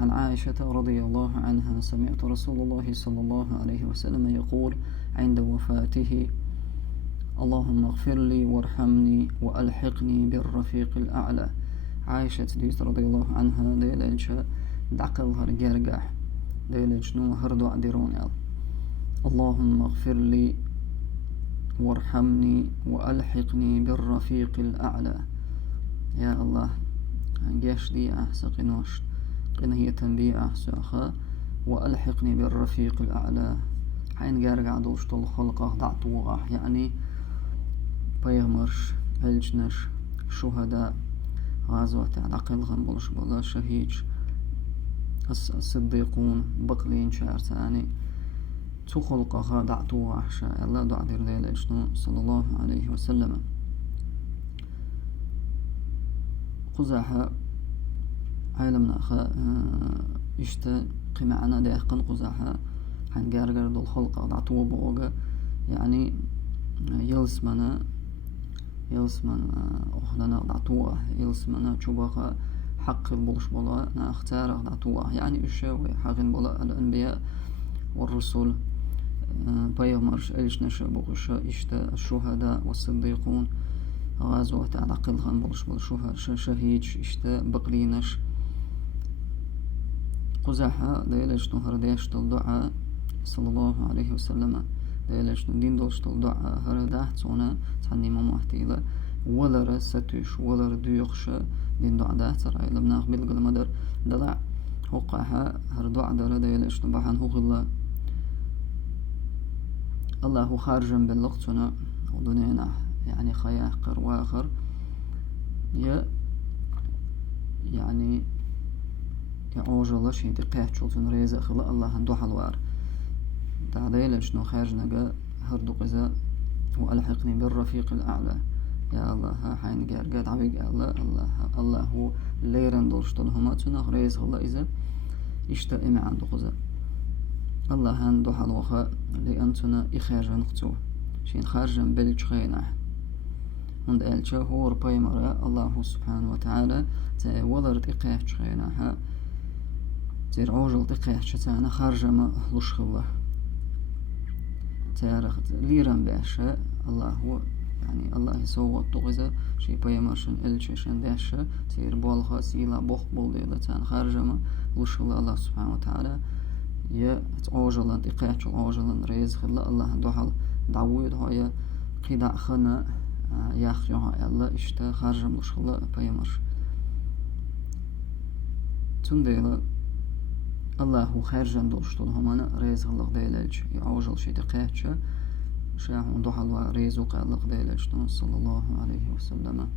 عن عائشة رضي الله عنها سمعت رسول الله صلى الله عليه وسلم يقول عند وفاته: اللهم اغفر لي وارحمني وألحقني بالرفيق الأعلى. عائشة رضي الله عنها ديلج دعقل هرجرجح ديلج نو هردو عديرون اللهم اغفر لي وارحمني وألحقني بالرفيق الأعلى. يا الله جاش دي أحسقنوش إن هي تنبيه أحساخا وألحقني بالرفيق الأعلى. حين جارجع دوش طول خلقه دعتوغه يعني بيغمرش الجنش شهداء غازوة عقلهم بولش بولا شهيد الصديقون بقلين شارتاني تخلقها دعتوغه شاء الله دع دير ديل صلى الله عليه وسلم. قزاحة عالمنا أخا إشتا قمعنا ديحقن قزاحة حين جارجر دول خلقه دعتوغ بوغا يعني يلسمنا أخدنا دعتوغه يلسمنا شبغا حق بولش بولا نختار دعتوغه يعني إشاوي حقن بولا الأنبياء والرسل بيغمرش إلش نشبغش إشتا الشهداء والصديقون غازوة عقلهم بولش بول شهيد إشتا بقلينش قزاحة ديلش نهر ديش الدعاء صلى الله عليه وسلم ديلش ندين دولش الدعاء هرداح تونا تعني مماحتيلا ولا رستوش ولا رديوخش دين دعاء داحتر أي لبناخ بلغل مدر دلع وقعها هردعاء در ديلش نبحان هغلا الله خارجا باللغتنا ودنينا يعني خياه قرواخر يعني يعوجل شيء دقيق شلتن ريزة خلا الله هندو حلوار تعديلش نو خارجنا هردو قزا وألحقني بالرفيق الأعلى. يا الله حين قاد عبيق الله هو ليرن دولشتون هما تنخ ريز خلا إذا اشتاق ما عنده قزا الله هندو حلوخا لأنتنا إخارجا نقتوه شين خارجا بلج خينا هند ألشا هو رباي مرا الله سبحانه وتعالى تا وضرت إقاح خينا تير عوجل تقاح شتانا خارجا ما لش الله تارخت ليران باشا الله هو يعني الله يسوى الطغزة شي بيمرشن الشيشن داشا تير بالخا سيلا بوخ بولديلا تان خارجا ما لش الله سبحانه وتعالى يا عوجلان تقاح عوجلان ريز خلا الله دوحل دعويد هاي قيدا خنا ياخيوها الله اشتا خارجا لش الله بيمرش تنديلا الله خارجا دوشتون همانا ريز خلق ديلج يعوجل شي دقيقة شاهون دوحل وريز وقالق ديلج صلى الله عليه وسلم.